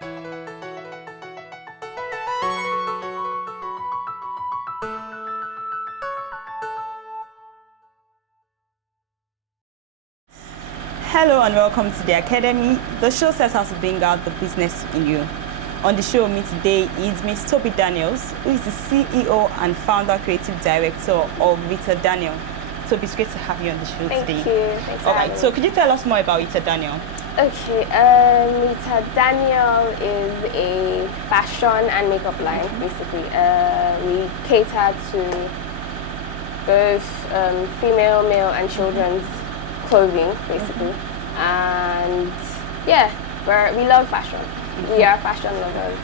Hello and welcome to the Academy. The show sets out to bring out the business in you. On the show with me today is Ms. Tobi Daniels, who is the CEO and founder creative director of Rita Daniel. Tobi, it's great to have you on the show today. Thank you. Thanks for having me. So could you tell us more about Rita Daniel? Okay, Rita Daniel is a fashion and makeup line, basically. We cater to both female, male, and children's clothing, basically. And yeah, we love fashion. We are fashion lovers,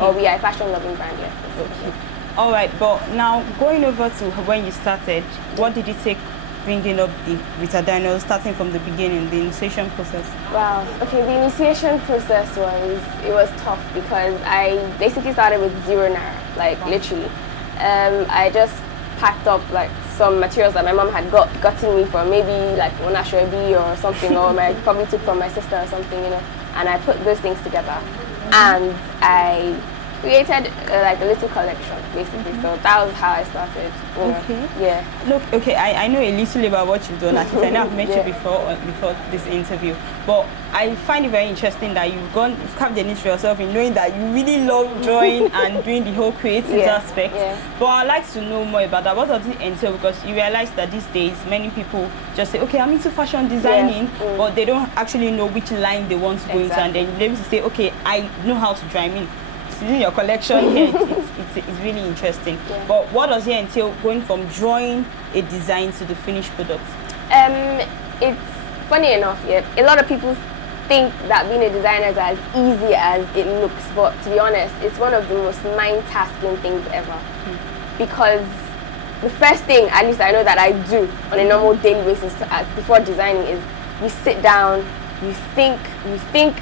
or we are a fashion loving brand, yeah. Okay. All right, but now going over to when you started, what did it take bringing up the Rita Daniel, starting from the beginning, the initiation process? Wow. Okay, the initiation process was tough because I basically started with €0, like literally. I just packed up like some materials that my mom had gotten me for maybe like one ashrabi or something, or I probably took from my sister or something, you know. And I put those things together, and I created like a little collection, basically. So that was how I started. Okay. Yeah. Look, okay, I know a little about what you've done. At least I know I've met you before this interview. But I find it very interesting that you've carved a niche for yourself in knowing that you really love drawing and doing the whole creative aspect. Yeah. But I'd like to know more about that. What does it entail? Because you realize that these days many people just say, okay, I'm into fashion designing, but they don't actually know which line they want to go into, and then you're able to say, okay, I know how to draw. I mean, in your collection here, it's really interesting. Yeah. But what does it entail going from drawing a design to the finished product? It's funny enough, yeah. A lot of people think that being a designer is as easy as it looks, but to be honest, it's one of the most mind-tasking things ever. Because the first thing, at least I know that I do on a normal daily basis before designing, is we sit down, you think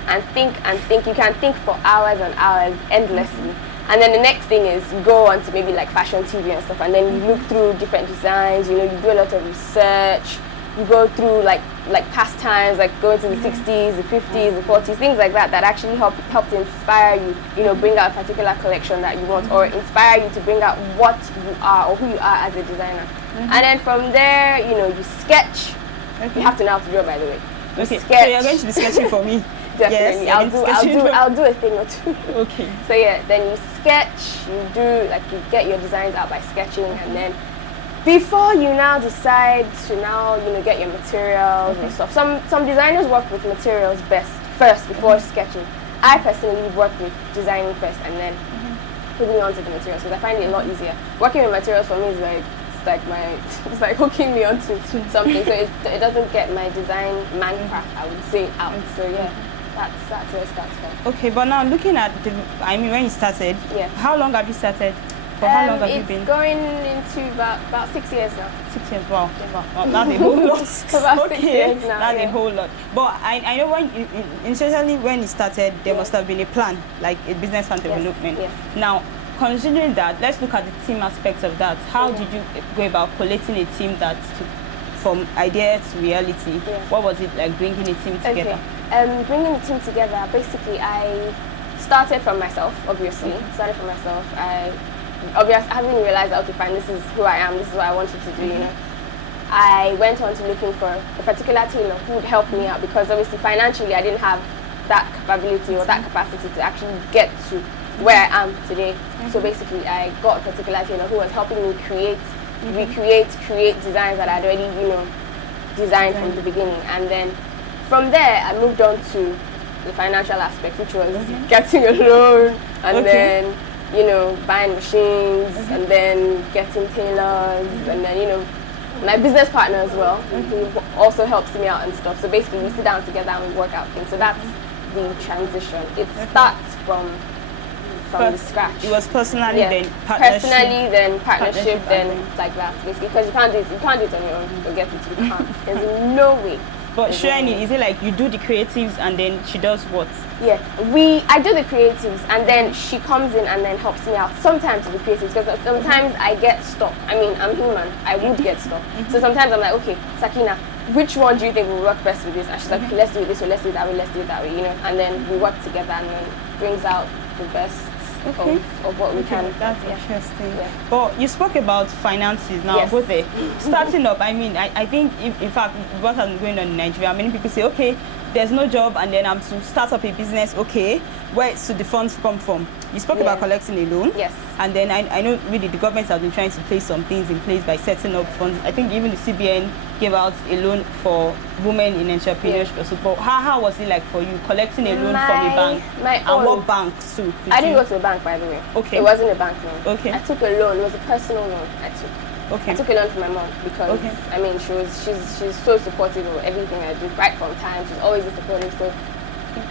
and think and think. You can think for hours and hours endlessly. And then the next thing is you go on to maybe like fashion TV and stuff, and then you look through different designs, you know, you do a lot of research, you go through like past times, like going to the 60s, the 50s, the 40s, things like that actually help to inspire you, you know, bring out a particular collection that you want, or inspire you to bring out what you are or who you are as a designer. And then from there, you know, you sketch. You have to know how to draw, by the way. Okay, sketch. So you're going to be sketching for me. Definitely. Yes, I'll do a thing or two. Okay. So yeah, then you sketch, you get your designs out by sketching, and then before you now decide to you know, get your materials and stuff. Some designers work with materials first before sketching. I personally work with designing first and then putting on to the materials, because I find it a lot easier. Working with materials for me is like it's like hooking me onto something, so it doesn't get my design manpower, I would say, out. So yeah, that's where it starts from. Okay, but now looking at when you started, how long have you started? For how long have you been? It's going into about 6 years now. 6 years, wow. Wow, that's a whole lot. About 6 years now. That's a whole lot. But I know essentially when it started, there must have been a plan, like a business plan development. Yes. Now, considering that, let's look at the team aspects of that. How did you go about collating a team from idea to reality? What was it like bringing a team together? Okay. Bringing the team together, basically I started from myself, obviously. Having realized that, okay, fine, this is who I am, this is what I wanted to do, you know. I went on to looking for a particular tailor who would help me out, because obviously financially I didn't have that capability or that capacity to actually get to where I am today. So basically I got a particular tailor who was helping me recreate designs that I'd already, you know, designed from the beginning. And then from there I moved on to the financial aspect, which was getting a loan, and then, you know, buying machines, and then getting tailors, and then, you know, my business partner as well, who also helps me out and stuff. So basically we sit down together and we work out things. So that's the transition. It starts from the scratch. It was personally, then partnership. Personally, then partnership, then like that. Basically, because you can't do it on your own. Forget it. You can't. There's no way. But Shirley, is it like you do the creatives and then she does what? Yeah, I do the creatives and then she comes in and then helps me out. Sometimes with the creatives, because sometimes I get stuck. I mean, I'm human. I would get stuck. So sometimes I'm like, okay, Sakina, which one do you think will work best with this? And she's like, okay, let's do it this way, let's do it that way, let's do it that way, you know. And then we work together and then brings out the best of what we can. That's interesting. Yeah. But you spoke about finances now. Yes. Go there. Starting up, I mean, I think, in fact, what has been going on in Nigeria, many people say, okay, there's no job and then I'm to start up a business, okay, where should the funds come from? You spoke about collecting a loan. Yes. And then I know really the government has been trying to place some things in place by setting up funds. I think even the CBN gave out a loan for women in entrepreneurship. Yeah. But how was it like for you, collecting a loan from a bank? And what banks too? I didn't go to a bank, by the way. Okay. It wasn't a bank loan. Okay. I took a loan. It was a personal loan I took. Okay. I took a loan from my mom because I mean she's so supportive of everything I do right from time. She's always been supportive. So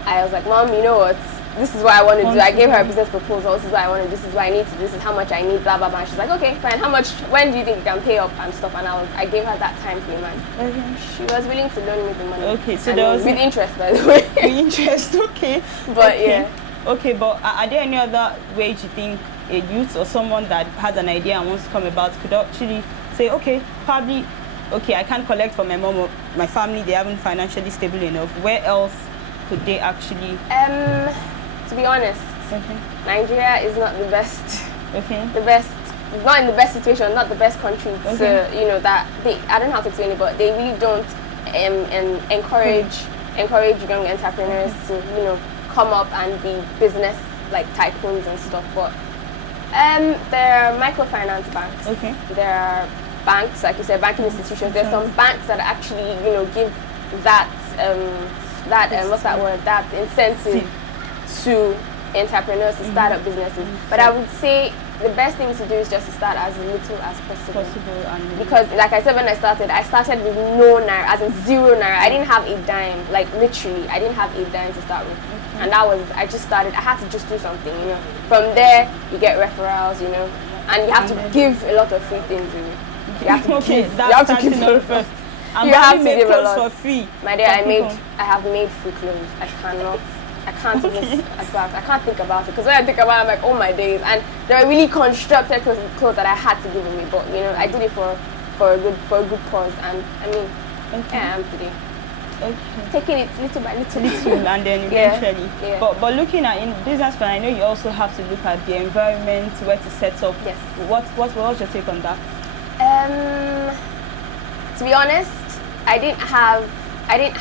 I was like, Mom, you know what? This is what I want to do. I gave her a business proposal. This is what I want to do. This is what I need to do. This is how much I need. Blah blah blah. She's like, okay, fine. How much? When do you think you can pay up and stuff? And I gave her that time frame, and she was willing to loan me the money. Okay, so there was with interest, by the way. With interest, okay. But yeah. Okay, but are there any other ways you think a youth or someone that has an idea and wants to come about could actually say, okay, probably, okay, I can't collect from my mom or my family. They haven't financially stable enough. Where else could they actually? To be honest, Nigeria is not the best. The best, not in the best situation, not the best country. So you know that I don't know how to explain it, but they really don't encourage young entrepreneurs to come up and be business like tycoons and stuff. But there are microfinance banks. There are banks, like you said, banking institutions. There's some banks that actually give that what's that word? That incentive to entrepreneurs to start up businesses. But I would say the best thing to do is just to start as little as possible. Because like I said when I started with no naira, as in 0 naira. I didn't have a dime, like literally, I didn't have a dime to start with. And that was, I just started, I had to just do something, From there, you get referrals, and you have to give a lot of free things, You have to give, you have to give a first. You have to give a lot. For free. My dear, I have made free clothes. I can't even, I can't think about it, because when I think about it, I'm like, oh my days, and there are really constructed clothes that I had to give away, but I did it for a good cause, and I mean, I am today. Taking it little by little, and then eventually. But looking at in business plan, I know you also have to look at the environment, where to set up. Yes. What's your take on that? To be honest, I didn't have any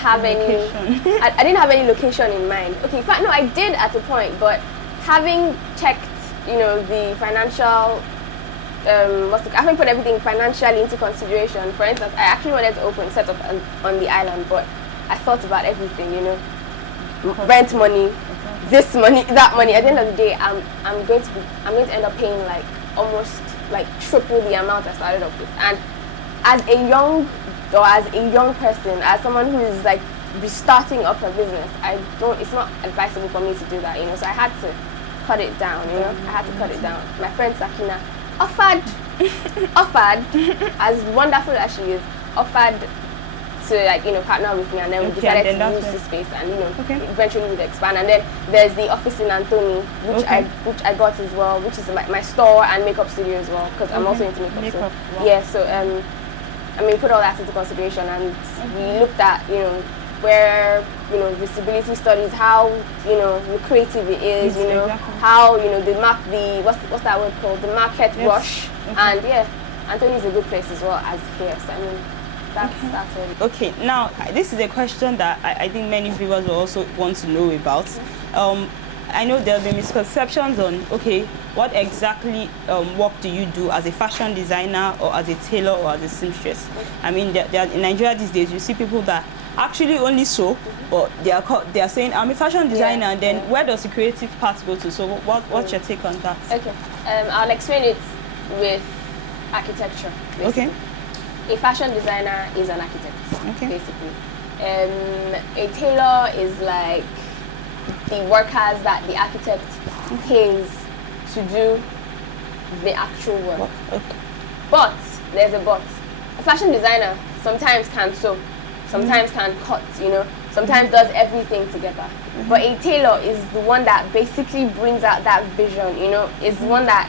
I didn't have any location in mind. Okay, in fact, no, I did at a point, but having checked, the financial, I haven't put everything financially into consideration. For instance, I actually wanted to set up on the island, but I thought about everything, rent money, this money, that money. At the end of the day, I'm going to end up paying like almost like triple the amount I started up with. And as a young person, as someone who is like starting up a business, it's not advisable for me to do that, So I had to cut it down, I had to cut it down. My friend Sakina offered, as wonderful as she is, offered to partner with me, and then we decided to use the space, and eventually we'd expand. And then there's the office in Anthony, which I got as well, which is my store and makeup studio as well, because I'm also into makeup. So we put all that into consideration, and we looked at where visibility studies, how lucrative it is, how the what's that word called, the market rush, and Anthony is a good place as well as here. So that's it. Okay, now this is a question that I think many viewers will also want to know about. I know there have been misconceptions on, what exactly work do you do as a fashion designer or as a tailor or as a seamstress? I mean, in Nigeria these days, you see people that actually only sew, but they are saying, I'm a fashion designer, and then where does the creative part go to? So what's your take on that? Okay, I'll explain it with architecture, basically. A fashion designer is an architect, basically. A tailor is like the workers that the architect pays to do the actual work. But there's a but. A fashion designer sometimes can sew, sometimes can cut, sometimes does everything together. But a tailor is the one that basically brings out that vision, is the one that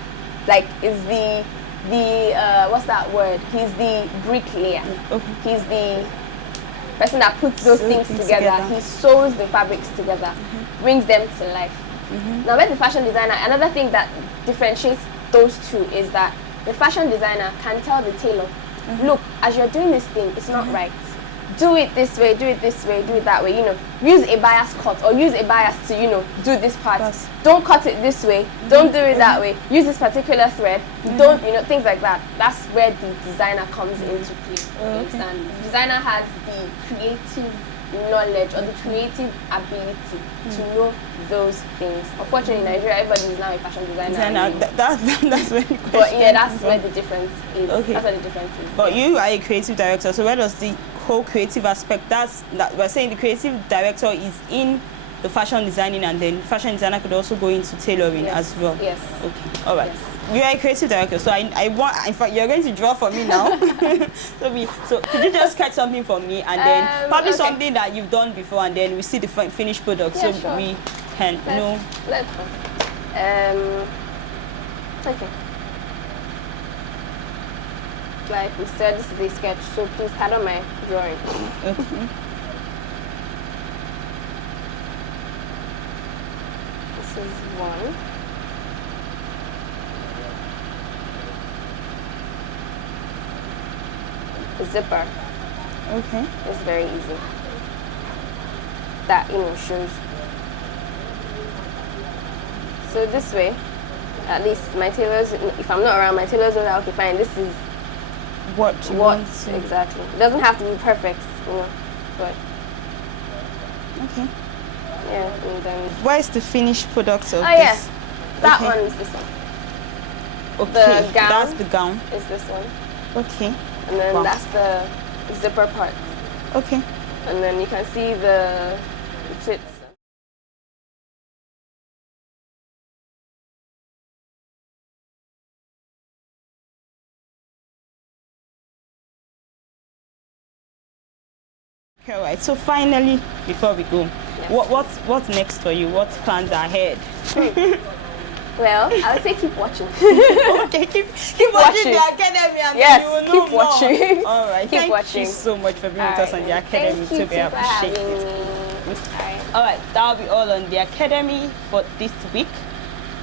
is the what's that word? He's the bricklayer. He's the person that puts those things together. He sews the fabrics together, brings them to life. Now with the fashion designer, another thing that differentiates those two is that the fashion designer can tell the tailor, look, as you're doing this thing, it's not right. Do it this way, do it this way, do it that way, use a bias cut or use a bias to, do this part. Yes. Don't cut it this way, don't do it that way, use this particular thread, don't, things like that. That's where the designer comes into play. You understand? The designer has the creative knowledge or the creative ability to know those things. Unfortunately, in Nigeria, everybody is now a fashion designer. That's very question. But yeah, that's where the difference is. Okay. That's where the difference is. But you are a creative director, so where does the whole creative aspect, that we're saying the creative director is in the fashion designing, and then fashion designer could also go into tailoring as well? Yes. Okay. All right. Yes. You are a creative director, so I want, in fact, you're going to draw for me now. So could you just sketch something for me, and then probably something that you've done before, and then we see the finished product, so sure. We can know. Let's go. Okay. Like we said, this is a sketch, so please pardon my drawing. Okay. This is one. Zipper. Okay. It's very easy. That shows. So this way, at least my tailors, if I'm not around, my tailors will like, okay, fine, this is what exactly. It doesn't have to be perfect, but okay. Yeah, and then where is the finished product of this? Yes, that one is this one. Okay, the gown. That's the gown. Is this one? Okay. And then that's the zipper part. Okay. And then you can see the slits. Okay, all right. So finally, before we go, what's next for you? What plans are ahead? Well, I would say keep watching. Okay, keep watching the Academy, and yes, you will know keep watching. More. All right, thank you so much for being with us on the Academy. Thank you I appreciate it. All right, that'll be all on the Academy for this week.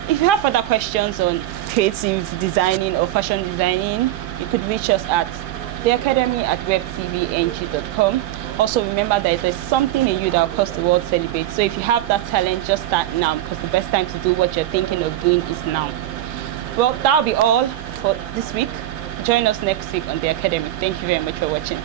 If you have further questions on creative designing or fashion designing, you could reach us at theacademy@webtvng.com. Also, remember that if there's something in you that will cause the world celebrate. So if you have that talent, just start now, because the best time to do what you're thinking of doing is now. Well, that'll be all for this week. Join us next week on the Academy. Thank you very much for watching.